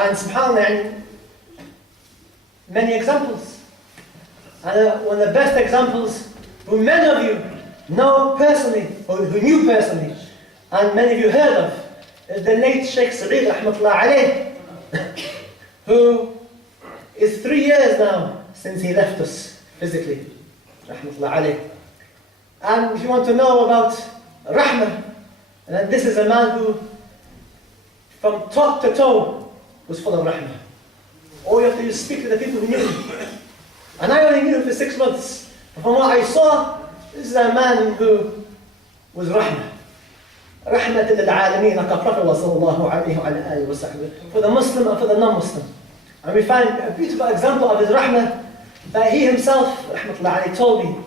And subhanAllah, many examples. And one of the best examples, who many of you know personally, or who knew personally, and many of you heard of, is the late Shaykh Saeed rahmatullah alayh, who is 3 years now since he left us physically, rahmatullah alayh. And if you want to know about rahmah, then this is a man who, from top to toe, was full of rahmah. All you have to do is speak to the people who knew him. And I only knew him for 6 months. But from what I saw, this is a man who was rahmah. Rahmah lil alameen, like our Prophet was sallallahu alayhi wa sallam, for the Muslim and for the non-Muslim. And we find a beautiful example of his rahmah that he himself, rahmatullah alayhi, told me,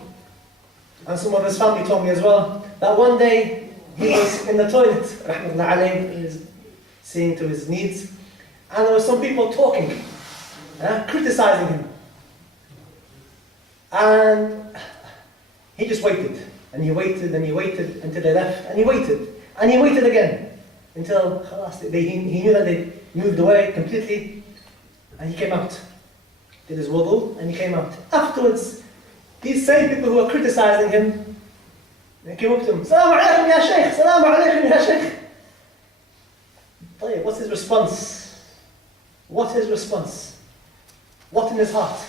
and some of his family told me as well, that one day he was in the toilet, rahmatullah alayhi, he was seeing to his needs, and there were some people talking, criticizing him. And he just waited, and he waited, and he waited until they left, and he waited, and he waited again, until he knew that they moved away completely, and he came out. Did his wudu, and he came out. Afterwards, these same people who were criticizing him, they came up to him, Salaam alaikum ya Shaykh, Salaam alaikum ya Shaykh. What's his response? What's his response? What's in his heart?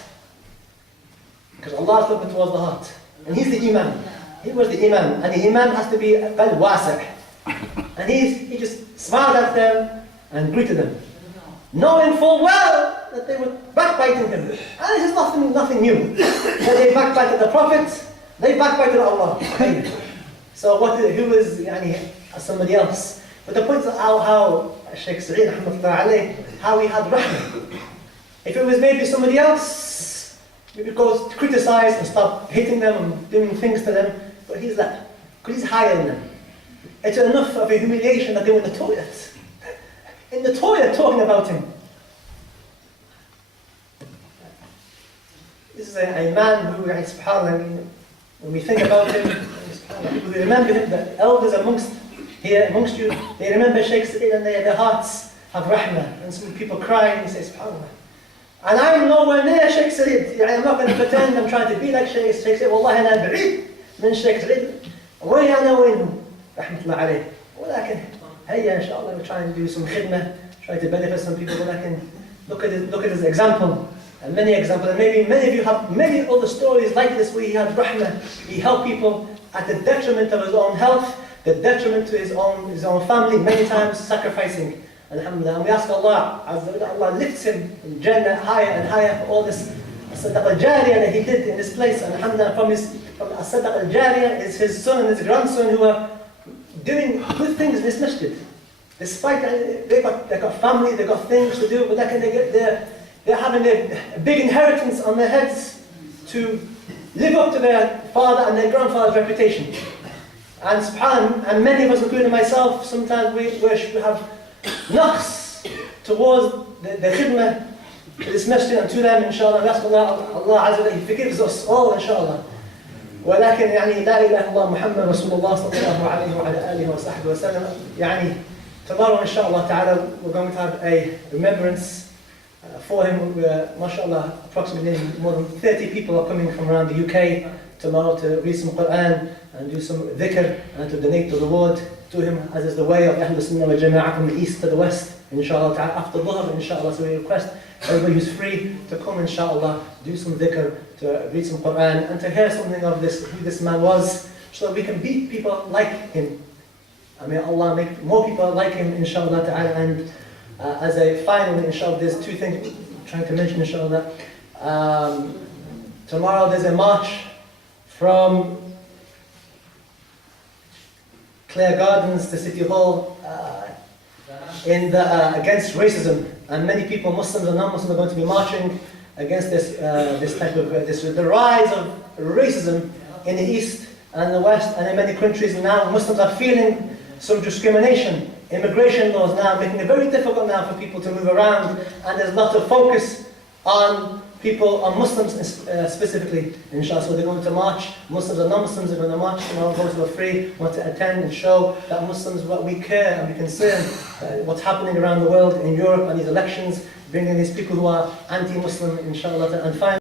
Because Allah is looking towards the heart. And he's the Imam. He was the Imam. And the Imam has to be wasi'. And he just smiled at them and greeted them, knowing full well that they were backbiting him. And this is nothing new. That they backbited the Prophet, they backbited Allah. So who is somebody else? But the point is how Shaykh Saeed rahmatullah alayh, how he had rahmah. If it was maybe somebody else, we would go to criticize and stop hitting them and doing things to them. But he's like, because he's higher than them. It's enough of a humiliation that they were in the toilet. In the toilet talking about him. This is a man who, subhanAllah, when we think about him, people who remember him, the elders amongst you, they remember Shaykh Saeed and their hearts have rahmah. And some people cry and say, subhanAllah. And I'm nowhere near Shaykh Saeed. I'm not going to pretend I'm trying to be like Shaykh Saeed. Wallahi أنا بعيد من Shaykh Saeed. وين أنا وينه رحمة الله عليه. ولكن هيا إن شاء الله we're trying to do some khidmah, try to benefit some people. ولكن look at his example. And many examples. And maybe many of you have many other stories like this where he had rahmah. He helped people at the detriment of his own health, the detriment to his own family, many times sacrificing. Alhamdulillah, and we ask Allah, Allah lifts him in Jannah higher and higher for all this Sadaqah al-Jariyah that he did in this place. And alhamdulillah, from Sadaqah al-Jariyah is his son and his grandson who are doing good things in this masjid. Despite they've got family, they've got things to do, but they're having a big inheritance on their heads to live up to their father and their grandfather's reputation. And subhanAllah, and many of us, including myself, sometimes we have naqs towards the khidmah to this masjid and to them, inshallah. We ask Allah Azza wa He forgives us all, inshallah. ولكن لا إله إلا الله محمد رسول الله صلى الله عليه وعلى آله وصحبه وسلم. Tomorrow, inshallah ta'ala, we're going to have a remembrance for him. MashaAllah, approximately more than 30 people are coming from around the UK tomorrow to read some Quran and do some dhikr and to donate the reward to him, as is the way of Ahlul Sunnah wal Jama'ah from the east to the west, inshallah ta'ala, after Dhuhr, inshallah. So we request everybody who's free to come, inshallah, do some dhikr, to read some Quran, and to hear something of who this man was, so that we can beat people like him. I mean, Allah make more people like him, inshallah ta'ala. And as a final, inshallah, there's two things I'm trying to mention, inshallah. Tomorrow there's a march from Clare Gardens to City Hall against racism, and many people, Muslims and non-Muslims, are going to be marching against the rise of racism in the East and the West and in many countries. And now Muslims are feeling some discrimination. Immigration laws now making it very difficult now for people to move around, and there's a lot of focus on people, on Muslims specifically, inshallah. So they're going to march. Muslims and non-Muslims are going to march, those who are free want to attend and show that Muslims, we care and we're concerned what's happening around the world in Europe and these elections, bringing these people who are anti-Muslim, inshallah. And finally,